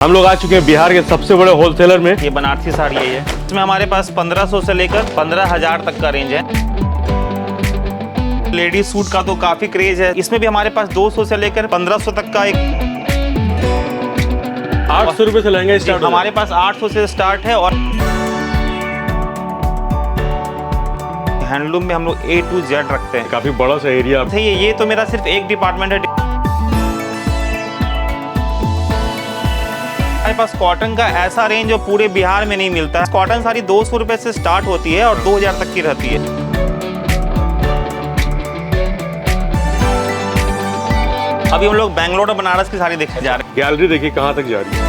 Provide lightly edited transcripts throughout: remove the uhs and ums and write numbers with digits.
हम लोग आ चुके हैं बिहार के सबसे बड़े होलसेलर में। ये बनारसी साड़ी है, इसमें हमारे पास 1500 से लेकर 15,000 तक का रेंज है। लेडीज सूट का तो काफी क्रेज है, इसमें भी हमारे पास 200 से लेकर 1500 तक का एक 800 रुपए से लहंगा स्टार्ट हमारे पास 800 से स्टार्ट है। और हैंडलूम में हम लोग A to Z रखते हैं। काफी बड़ा सा एरिया ये तो मेरा सिर्फ एक डिपार्टमेंट है। हमारे पास कॉटन का ऐसा रेंज जो पूरे बिहार में नहीं मिलता है। कॉटन साड़ी 200 रुपए से स्टार्ट होती है और 2000 तक की रहती है। अभी हम लोग बेंगलोर और बनारस की साड़ी देखने जा रहे हैं। गैलरी देखिए कहाँ तक जा रही है।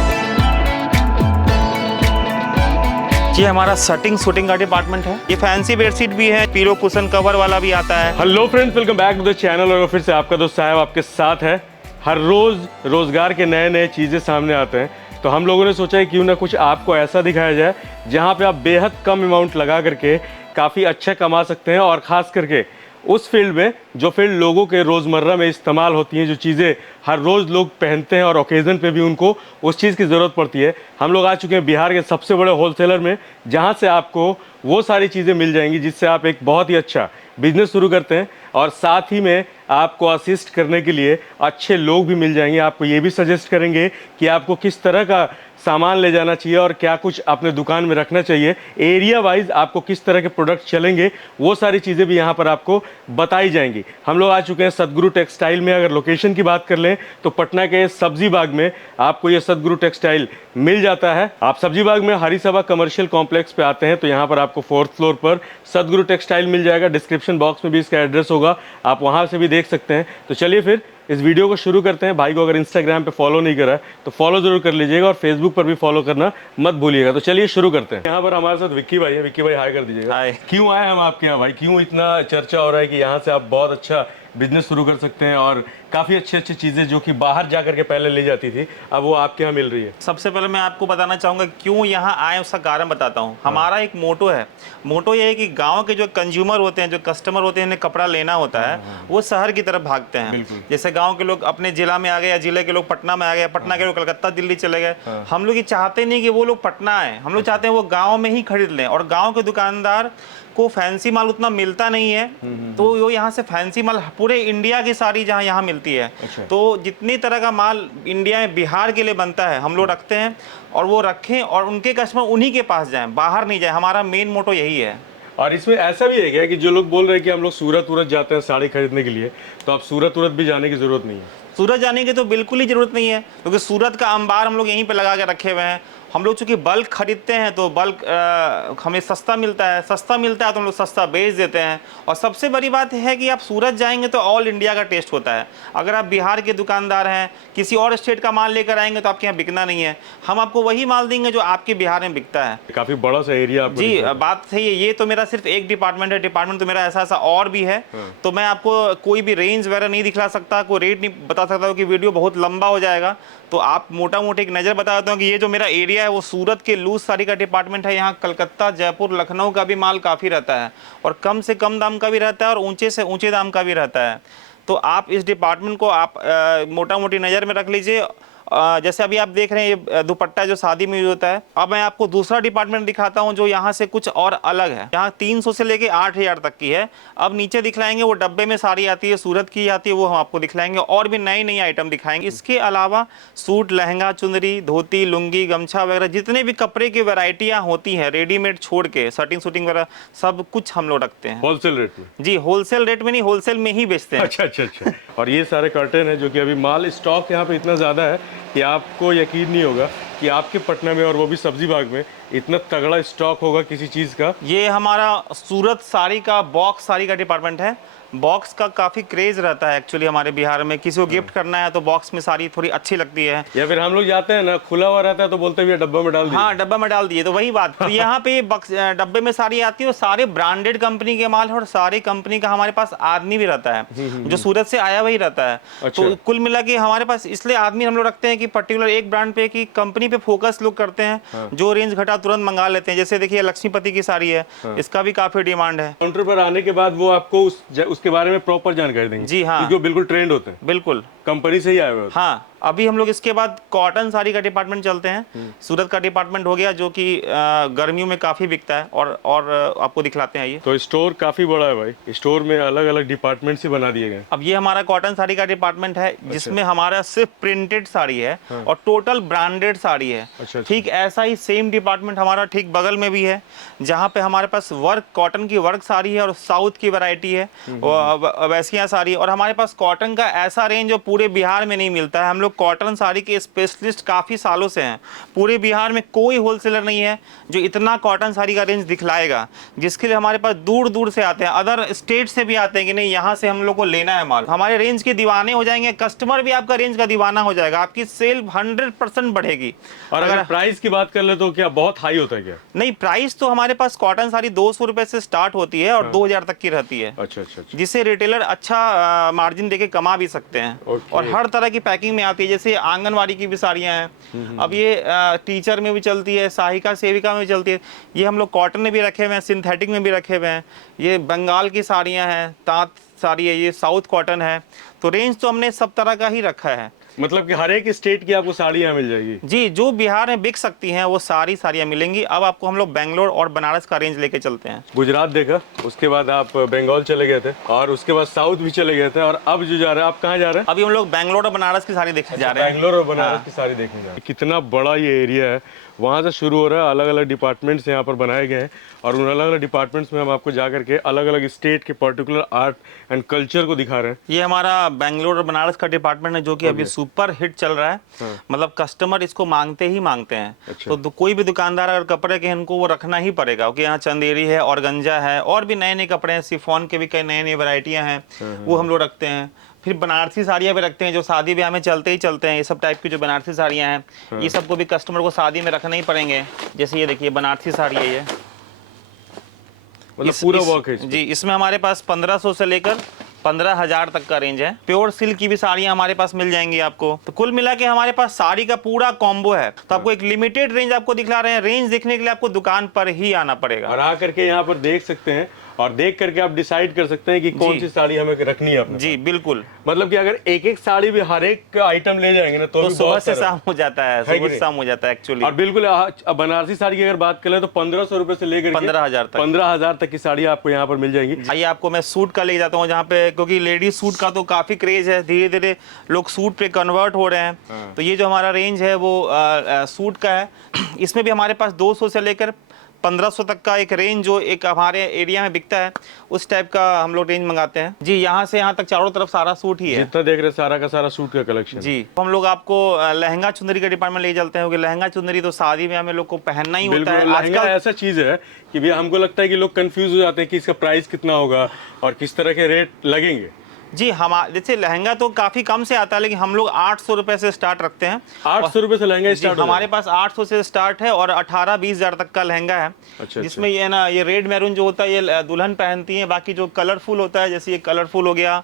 ये हमारा सटिंग शूटिंग का डिपार्टमेंट है। ये फैंसी बेडशीट भी है, पिलो कुशन कवर वाला भी आता है। Hello friends, welcome back to the channel. और फिर से आपका दोस्त साहब आपके साथ है। हर रोज रोजगार के नए नए चीजें सामने आते हैं, तो हम लोगों ने सोचा है क्यों ना कुछ आपको ऐसा दिखाया जाए जहां पे आप बेहद कम अमाउंट लगा करके काफ़ी अच्छा कमा सकते हैं। और ख़ास करके उस फील्ड में जो फील्ड लोगों के रोज़मर्रा में इस्तेमाल होती हैं, जो चीज़ें हर रोज़ लोग पहनते हैं और ओकेज़न पे भी उनको उस चीज़ की ज़रूरत पड़ती है। हम लोग आ चुके हैं बिहार के सबसे बड़े होलसेलर में, जहाँ से आपको वो सारी चीज़ें मिल जाएंगी जिससे आप एक बहुत ही अच्छा बिजनेस शुरू करते हैं। और साथ ही में आपको असिस्ट करने के लिए अच्छे लोग भी मिल जाएंगे। आपको ये भी सजेस्ट करेंगे कि आपको किस तरह का सामान ले जाना चाहिए और क्या कुछ अपने दुकान में रखना चाहिए। एरिया वाइज आपको किस तरह के प्रोडक्ट चलेंगे, वो सारी चीज़ें भी यहाँ पर आपको बताई जाएंगी। हम लोग आ चुके हैं सतगुरु टेक्सटाइल में। अगर लोकेशन की बात कर लें तो पटना के सब्जी बाग में आपको ये सतगुरु टेक्सटाइल मिल जाता है। आप सब्जी बाग में हरी सभा कमर्शियल कॉम्प्लेक्स पे आते हैं तो यहाँ पर आपको 4th फ्लोर पर सतगुरु टेक्सटाइल मिल जाएगा। डिस्क्रिप्शन बॉक्स में भी इसका एड्रेस होगा, आप वहाँ से भी देख सकते हैं। तो चलिए फिर इस वीडियो को शुरू करते हैं। भाई को अगर इंस्टाग्राम पे फॉलो नहीं करा है तो फॉलो जरूर कर लीजिएगा और फेसबुक पर भी फॉलो करना मत भूलिएगा। तो चलिए शुरू करते हैं। यहाँ पर हमारे साथ विक्की भाई है। विक्की भाई हाय कर दीजिएगा। हाय। क्यों आए हम आपके यहाँ भाई? क्यों इतना चर्चा हो रहा है कि यहाँ से आप बहुत अच्छा बिजनेस शुरू कर सकते हैं और काफ़ी अच्छी अच्छी चीज़ें जो कि बाहर जा करके पहले ले जाती थी, अब वो आपके यहाँ मिल रही है? सबसे पहले मैं आपको बताना चाहूँगा क्यों यहाँ आए, उसका कारण बताता हूँ। हमारा एक मोटो है। मोटो ये है कि गांव के जो कंज्यूमर होते हैं, जो कस्टमर होते हैं, इन्हें कपड़ा लेना होता है, वो शहर की तरफ भागते हैं। जैसे गांव के लोग अपने जिला में आ गए या जिले के लोग पटना में आ गए, पटना के लोग कलकत्ता दिल्ली चले गए। हम लोग ये चाहते नहीं कि वो लोग पटना आए, हम लोग चाहते हैं वो गाँव में ही खरीद लें। और गाँव के दुकानदार को फैंसी माल उतना मिलता नहीं है, तो वो यहाँ से फैंसी माल पूरे इंडिया की सारी जहाँ यहाँ मिलती है। अच्छा। तो जितनी तरह का माल इंडिया में बिहार के लिए बनता है हम लोग रखते हैं, और वो रखें और उनके कस्टमर उन्हीं के पास जाएं, बाहर नहीं जाए। हमारा मेन मोटो यही है। और इसमें ऐसा भी है क्या कि जो लोग बोल रहे हैं कि हम लोग सूरत उरत जाते हैं साड़ी खरीदने के लिए, तो अब सूरत उरत भी जाने की जरूरत नहीं है? सूरत जाने की तो बिल्कुल ही जरूरत नहीं है, क्योंकि सूरत का अंबार हम लोग यहीं पे लगा के रखे हुए हैं। हम लोग चूंकि बल्क खरीदते हैं तो बल्क हमें सस्ता मिलता है तो हम लोग सस्ता बेच देते हैं। और सबसे बड़ी बात है कि आप सूरत जाएंगे तो ऑल इंडिया का टेस्ट होता है। अगर आप बिहार के दुकानदार हैं, किसी और स्टेट का माल लेकर आएंगे तो आपके यहाँ बिकना नहीं है। हम आपको वही माल देंगे जो आपके बिहार में बिकता है। काफी बड़ा सा एरिया आपको जी, बात सही है। ये तो मेरा सिर्फ एक डिपार्टमेंट है, डिपार्टमेंट तो मेरा ऐसा और भी है। तो मैं आपको कोई भी रेंज वगैरह नहीं दिखला सकता, कोई रेट नहीं बता सकता हूँ कि वीडियो बहुत लंबा हो जाएगा। तो आप मोटा मोटी एक नज़र बता देता हूँ कि ये जो मेरा एरिया है वो सूरत के लूज साड़ी का डिपार्टमेंट है। यहाँ कलकत्ता, जयपुर, लखनऊ का भी माल काफ़ी रहता है, और कम से कम दाम का भी रहता है और ऊंचे से ऊंचे दाम का भी रहता है। तो आप इस डिपार्टमेंट को आप मोटा मोटी नज़र में रख लीजिए। जैसे अभी आप देख रहे हैं ये दुपट्टा जो शादी में यूज होता है। अब मैं आपको दूसरा डिपार्टमेंट दिखाता हूं जो यहाँ से कुछ और अलग है। यहाँ 300 से लेके 8000 तक की है। अब नीचे दिखलाएंगे वो डब्बे में साड़ी आती है, सूरत की आती है, वो हम आपको दिखलाएंगे। और भी नई नई आइटम दिखाएंगे। इसके अलावा सूट, लहंगा, चुंदरी, धोती, लुंगी, गमछा वगैरह जितने भी कपड़े की वैरायटियाँ होती हैं, रेडीमेड छोड़ के सटिंग शूटिंग वगैरह सब कुछ हम लोग रखते हैं होलसेल रेट में। जी, होलसेल रेट में नहीं, होलसेल में ही बेचते हैं। अच्छा। और ये सारे कर्टेन है जो कि अभी माल स्टॉक यहाँ पे इतना ज़्यादा है कि आपको यकीन नहीं होगा कि आपके पटना में और वो भी सब्जी बाग में इतना तगड़ा स्टॉक होगा किसी चीज़ का। ये हमारा सूरत साड़ी का बॉक्स साड़ी का डिपार्टमेंट है। बॉक्स का काफ़ी क्रेज़ रहता है एक्चुअली हमारे बिहार में। किसी को गिफ्ट करना है तो बॉक्स में साड़ी थोड़ी अच्छी लगती है। या फिर हम लोग जाते हैं ना, खुला हुआ रहता है तो बोलते हैं डब्बा में डाल दिए। हाँ, डब्बा में डाल दिए, तो वही बात। तो यहाँ पे डब्बे में साड़ी आती है और सारे ब्रांडेड कंपनी के माल है, और सारी कंपनी का हमारे पास आदमी भी रहता है जो सूरत से आया वही रहता है। अच्छा। तो कुल मिला के हमारे पास इसलिए आदमी हम लोग रखते हैं कि पर्टिकुलर एक ब्रांड पे की कंपनी पे फोकस लोग करते हैं। जो रेंज घटा तुरंत मंगा लेते हैं। जैसे देखिए लक्ष्मीपति की साड़ी है, इसका भी काफी डिमांड है। काउंटर पर आने के बाद वो आपको उसके बारे में प्रॉपर जानकारी देंगे। जी हाँ, क्योंकि वो बिल्कुल ट्रेंड होते हैं। बिल्कुल। कंपनी से ही आए हुए हो? हाँ, अभी हम लोग इसके बाद कॉटन साड़ी का डिपार्टमेंट चलते हैं। सूरत का डिपार्टमेंट हो गया जो कि गर्मियों में काफ़ी बिकता है, और आपको दिखलाते हैं ये। तो स्टोर काफी बड़ा है भाई, स्टोर में अलग अलग डिपार्टमेंट्स ही बना दिए गए। अब ये हमारा कॉटन साड़ी का डिपार्टमेंट है, जिसमें हमारा सिर्फ प्रिंटेड साड़ी है और टोटल ब्रांडेड साड़ी है। अच्छा। ठीक ऐसा ही सेम डिपार्टमेंट हमारा ठीक बगल में भी है, जहाँ पे हमारे पास वर्क, कॉटन की वर्क साड़ी है और साउथ की वैरायटी है, वैसिया साड़ी। और हमारे पास कॉटन का ऐसा रेंज जो पूरे बिहार में नहीं मिलता है। हम लोग कॉटन साड़ी के स्पेशलिस्ट काफ़ी सालों से हैं। पूरे बिहार में कोई होलसेलर नहीं है जो इतना कॉटन साड़ी का रेंज दिखलाएगा, जिसके लिए हमारे पास दूर दूर से आते हैं, अदर स्टेट से भी आते हैं कि नहीं यहाँ से हम लोग को लेना है माल। हमारे रेंज के दीवाने हो जाएंगे, कस्टमर भी आपका रेंज का दीवाना हो जाएगा, आपकी सेल 100% बढ़ेगी। और अगर प्राइस की बात कर ले तो क्या बहुत हाई होता है क्या? नहीं, प्राइस तो हमारे पास कॉटन साड़ी 200 रुपए से स्टार्ट होती है और 2000 तक की रहती है। अच्छा, जिससे रिटेलर अच्छा मार्जिन देके कमा भी सकते हैं। और हर तरह की पैकिंग में आती है, जैसे आंगनवाड़ी की भी साड़ियाँ हैं। अब ये टीचर में भी चलती है, सहायिका सेविका में भी चलती है। ये हम लोग कॉटन में भी रखे हुए हैं, सिंथेटिक में भी रखे हुए हैं। ये बंगाल की साड़ियाँ हैं, ताँत साड़ी है, ये साउथ कॉटन है। तो रेंज तो हमने सब तरह का ही रखा है। मतलब कि हर एक स्टेट की आपको साड़ी यहाँ मिल जाएगी? जी, जो बिहार में बिक सकती हैं वो सारी साड़ियाँ मिलेंगी। अब आपको हम लोग बेंगलोर और बनारस का रेंज लेके चलते हैं। गुजरात देखा, उसके बाद आप बंगाल चले गए थे और उसके बाद साउथ भी चले गए थे, और अब जो जा रहे हैं आप कहाँ जा रहे हैं? अभी हम लोग बेंगलोर और बनारस की साड़ी देखने जा रहे हैं। बेंगलोर और बनारस की साड़ी देखने जा रहे हैं। कितना बड़ा ये एरिया है, वहाँ से शुरू हो रहा है। अलग अलग डिपार्टमेंट्स यहाँ पर बनाए गए हैं और उन अलग अलग डिपार्टमेंट्स में हम आपको जा करके अलग अलग स्टेट के पर्टिकुलर आर्ट एंड कल्चर को दिखा रहे हैं। ये हमारा बेंगलोर और बनारस का डिपार्टमेंट है, जो कि अभी सुपर हिट चल रहा है। मतलब कस्टमर इसको मांगते ही मांगते हैं। अच्छा। तो कोई भी दुकानदार अगर कपड़े के इनको वो रखना ही पड़ेगा, क्योंकि यहाँ चंदेरी है, ऑर्गेन्जा है, और भी नए नए कपड़े हैं, सिफॉन के भी कई नए नए वैरायटियाँ हैं, वो हम लोग रखते हैं। फिर बनारसी साड़ियाँ भी रखते हैं, जो शादी ब्याह में चलते ही चलते हैं। ये सब टाइप की जो बनारसी साड़ियाँ हैं, ये सबको भी कस्टमर को शादी में रखना ही पड़ेंगे। जैसे ये देखिए बनारसी साड़ी है, ये मतलब पूरा वर्क है जी। इसमें हमारे पास 1500 से लेकर 15,000 तक का रेंज है। प्योर सिल्क की भी साड़ियाँ हमारे पास मिल जाएंगी आपको। तो कुल मिला के हमारे पास साड़ी का पूरा कॉम्बो है। तो आपको एक लिमिटेड रेंज आपको दिखला रहे हैं। रेंज देखने के लिए आपको दुकान पर ही आना पड़ेगा, और आ करके यहाँ पर देख सकते हैं और देख करके आप डिसाइड कर सकते हैं कि कौन सी साड़ी हमें रखनी है अपने। जी बिल्कुल। मतलब कि अगर एक एक साड़ी भी हर एक आइटम ले जाएंगे ना तो भी सुबह बहुत से शाम हो जाता है, सुबह से शाम हो जाता है एक्चुअली। और बिल्कुल बनारसी साड़ी की अगर बात करें तो 1500 रुपए से लेकर 15,000 तक की साड़ी आपको यहाँ पर मिल जाएगी। आइए आपको मैं सूट का ले जाता हूँ, जहाँ पे क्योंकि लेडीज सूट का तो काफी क्रेज है, धीरे धीरे लोग सूट पे कन्वर्ट हो रहे हैं। तो ये जो हमारा रेंज है वो सूट का है। इसमें भी हमारे पास 200 से लेकर 1500 तक का एक रेंज जो एक हमारे एरिया में बिकता है, उस टाइप का हम लोग रेंज मंगाते हैं। जी, यहाँ से यहाँ तक चारों तरफ सारा सूट ही है। जितना देख रहे हैं सारा का सारा सूट का कलेक्शन। जी, हम लोग आपको लहंगा चुंदरी का डिपार्टमेंट ले चलते हैं, क्योंकि लहंगा चुंदरी तो शादी में हमें लोग को पहनना ही होता है। लहंगा ऐसा चीज है कि भैया हमको लगता है कि लोग कंफ्यूज हो जाते हैं कि इसका प्राइस कितना होगा और किस तरह के रेट लगेंगे। जी, हम जैसे लहंगा तो काफी कम से आता है, लेकिन हम लोग 800 रुपए से स्टार्ट रखते हैं। 800 रुपए से लहंगा स्टार्ट? हमारे पास 800 से स्टार्ट है और 18-20 हजार तक का लहंगा है। जिसमें ये ना, ये रेड मैरून जो होता है ये दुल्हन पहनती है। बाकी जो कलरफुल होता है, जैसे ये कलरफुल हो गया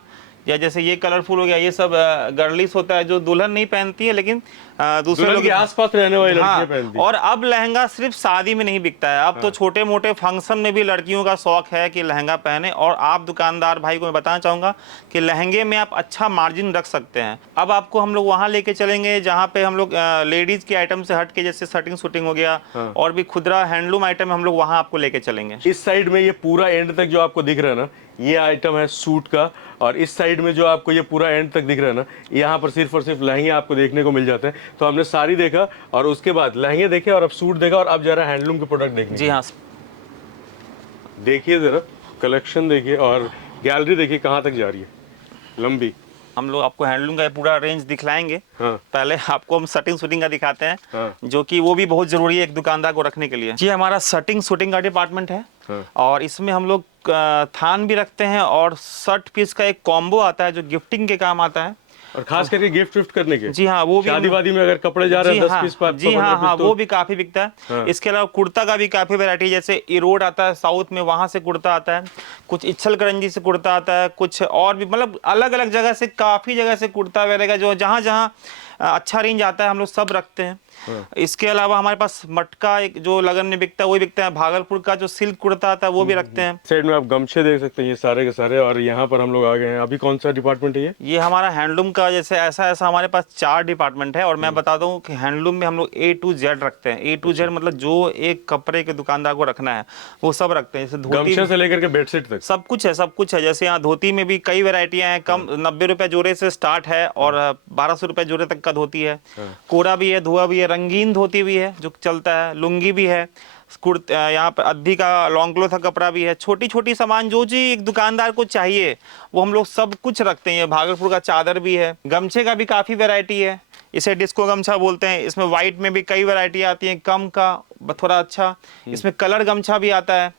या जैसे ये कलरफुल हो गया, ये सब गर्लिश होता है, जो दुल्हन नहीं पहनती है लेकिन दूसरे लोग के आसपास रहने वाली लड़कियां पहनती हैं। और अब लहंगा सिर्फ शादी में नहीं बिकता है, अब तो छोटे मोटे फंक्शन में भी लड़कियों का शौक है कि लहंगा पहने। और आप दुकानदार भाई को मैं बताना चाहूंगा कि लहंगे में आप अच्छा मार्जिन रख सकते हैं। अब आपको हम लोग वहां लेके चलेंगे जहां पे हम लोग लेडीज के आइटम से हट के, जैसे शर्टिंग शूटिंग हो गया और भी खुदरा हैंडलूम आइटम, हम लोग वहां आपको लेके चलेंगे। इस साइड में ये पूरा एंड तक जो आपको दिख रहा है ना, ये आइटम है सूट का, और इस साइड में जो आपको ये पूरा एंड तक दिख रहा है ना, यहाँ पर सिर्फ और सिर्फ लहंगे आपको देखने को मिल जाते हैं। तो हमने साड़ी देखा और उसके बाद लहंगे देखे और अब सूट देखा और अब जा रहा है हैंडलूम के प्रोडक्ट देखने। जी हाँ, देखिए जरा कलेक्शन देखिए और गैलरी देखिए कहाँ तक जा रही है, लंबी। हम लोग आपको हैंडलूम का पूरा रेंज दिखलाएंगे। पहले आपको हम शर्टिंग शूटिंग का दिखाते हैं, जो कि वो भी बहुत जरूरी है एक दुकानदार को रखने के लिए। जी, हमारा शर्टिंग शूटिंग का डिपार्टमेंट है और इसमें हम लोग थान भी रखते हैं और शर्ट पीस का एक कॉम्बो आता है जो गिफ्टिंग के काम आता है, और खास करके गिफ्ट विफ्ट करने के। जी हाँ, वो भी शादी वादी में अगर कपड़े जा रहे हैं 10 पीस पर। जी हाँ, वो भी काफी बिकता है। इसके अलावा कुर्ता का भी काफी वैरायटी, जैसे इरोड आता है साउथ में, वहां से कुर्ता आता है, कुछ इच्छल करंजी से कुर्ता आता है, कुछ और भी, मतलब अलग अलग जगह से, काफी जगह से कुर्ता वगैरह का जो जहाँ जहाँ अच्छा रेंज आता है हम लोग सब रखते हैं। इसके अलावा हमारे पास मटका एक जो लगन में बिकता है वो बिकता है, भागलपुर का जो सिल्क कुर्ता आता है वो भी रखते हैं। साइड में आप गमछे देख सकते हैं, ये सारे के सारे। और यहाँ पर हम लोग आ गए हैं, अभी कौन सा डिपार्टमेंट है ये हमारा हैंडलूम का, जैसे ऐसा ऐसा हमारे पास 4 डिपार्टमेंट है। और मैं बता दूं कि हैंडलूम में हम लोग A to Z रखते हैं। A to Z मतलब जो एक कपड़े के दुकानदार को रखना है वो सब रखते हैं। जैसे धोती गमछे से लेकर के बेडशीट तक सब कुछ है, सब कुछ है। जैसे यहाँ धोती में भी कई वैरायटियां हैं, कम 90 रुपए जोड़े से स्टार्ट है और 1200 रुपए जोड़े तक का धोती है। कोरा भी है, धुआ भी है, रंगीन धोती भी है जो चलता है, लुंगी भी है, यहाँ पर अद्धी का लॉन्ग क्लोथ का कपड़ा भी है। छोटी छोटी सामान जो जी एक दुकानदार को चाहिए वो हम लोग सब कुछ रखते हैं। भागलपुर का चादर भी है। गमछे का भी काफ़ी वैरायटी है, इसे डिस्को गमछा बोलते हैं। इसमें वाइट में भी कई वैरायटी आती हैं, कम का थोड़ा अच्छा। इसमें कलर गमछा भी आता है,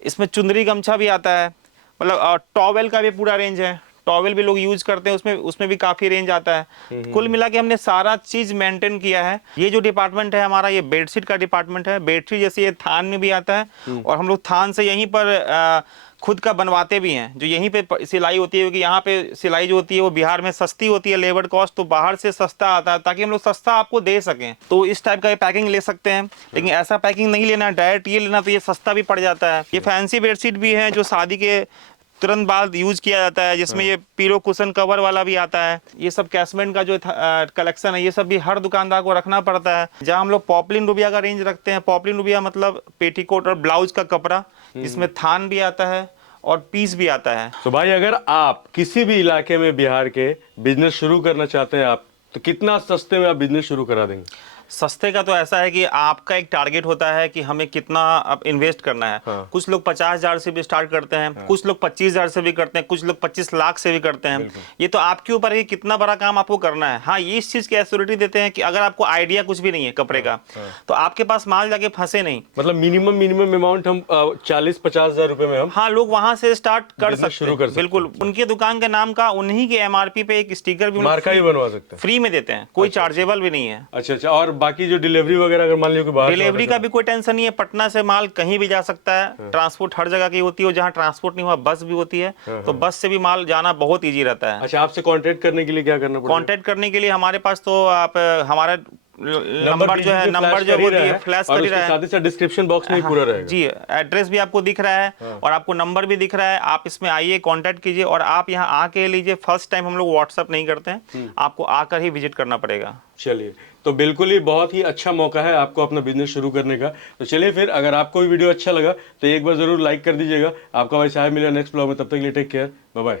इसमें चुंदरी गमछा भी आता है, मतलब टॉवेल का भी पूरा रेंज है। टॉवेल भी लोग यूज करते हैं, उसमें भी काफी रेंज आता है। कुल मिला के हमने सारा चीज मेंटेन किया है। ये जो डिपार्टमेंट है हमारा, ये बेडशीट का डिपार्टमेंट है। बेडशीट जैसे ये थान में भी आता है और हम लोग थान से यहीं पर खुद का बनवाते भी हैं। जो यहीं पे सिलाई होती है, क्योंकि यहाँ पे सिलाई जो होती है वो बिहार में सस्ती होती है, लेबर कॉस्ट, तो बाहर से सस्ता आता है, ताकि हम लोग सस्ता आपको दे सकें। तो इस टाइप का ये पैकिंग ले सकते हैं, लेकिन ऐसा पैकिंग नहीं लेना, डायरेक्ट ये लेना तो ये सस्ता भी पड़ जाता है। ये फैंसी बेडशीट भी है जो शादी के तुरंत बाद यूज किया जाता है, जिसमें ये पीलो कुशन कवर वाला भी आता है। ये सब कैसमेंट का जो कलेक्शन है, ये सब भी हर दुकानदार को रखना पड़ता है। जहाँ हम लोग पॉपलिन रुबिया का रेंज रखते हैं। पॉपलिन रुबिया मतलब पेटीकोट और ब्लाउज का कपड़ा, जिसमें थान भी आता है और पीस भी आता है। तो भाई अगर आप किसी भी इलाके में बिहार के बिजनेस शुरू करना चाहते हैं आप, तो कितना सस्ते में आप बिजनेस शुरू करा देंगे? सस्ते का तो ऐसा है कि आपका एक टारगेट होता है कि हमें कितना अब इन्वेस्ट करना है। कुछ लोग 50,000 से भी स्टार्ट करते हैं, कुछ लोग 25,000 से भी करते हैं, कुछ लोग 25 लाख से भी करते हैं। ये तो आपके ऊपर है कि कितना बड़ा काम आपको करना है। हाँ, ये इस चीज की एश्योरिटी देते हैं कि अगर आपको आइडिया कुछ भी नहीं है कपड़े का, तो आपके पास माल जाके फंसे नहीं। मतलब मिनिमम अमाउंट हम 40-50 हजार रुपए में हम, हाँ, लोग वहां से स्टार्ट कर बिजनेस शुरू कर सकते हैं। बिल्कुल। उनके दुकान के नाम का, उन्हीं के MRP पे एक स्टिकर भी मार्का ही बनवा सकते हैं, फ्री में देते हैं, कोई चार्जेबल भी नहीं है। अच्छा। और बाकी जो डिलीवरी वगैरह अगर मान लीजिए कि बाहर डिलीवरी का भी कोई टेंशन नहीं है। पटना से माल कहीं भी जा सकता है। ट्रांसपोर्ट हर जगह की होती है, जहाँ ट्रांसपोर्ट नहीं हुआ बस भी होती है, तो बस से भी माल जाना बहुत इजी रहता है। अच्छा, आपसे कांटेक्ट करने के लिए क्या करना पड़ेगा? कांटेक्ट करने के लिए हमारे पास तो आप हमारा नंबर जो है, नंबर जो फ्लैश कर ही रहा है, साथ ही साथ डिस्क्रिप्शन बॉक्स में ही पूरा रहेगा। जी, एड्रेस भी आपको दिख रहा है और आपको नंबर भी दिख रहा है। आप इसमें आइए, कांटेक्ट कीजिए और आप यहाँ आके लीजिए। फर्स्ट टाइम हम लोग व्हाट्सएप नहीं करते हैं, आपको आकर ही विजिट करना पड़ेगा। चलिए, तो बिल्कुल ही बहुत ही अच्छा मौका है आपको अपना बिजनेस शुरू करने का। तो चलिए फिर, अगर आपको भी वीडियो अच्छा लगा तो एक बार जरूर लाइक कर दीजिएगा। आपका भाई साहब मिलेगा नेक्स्ट ब्लॉग में, तब तक के लिए टेक केयर, बाय बाय।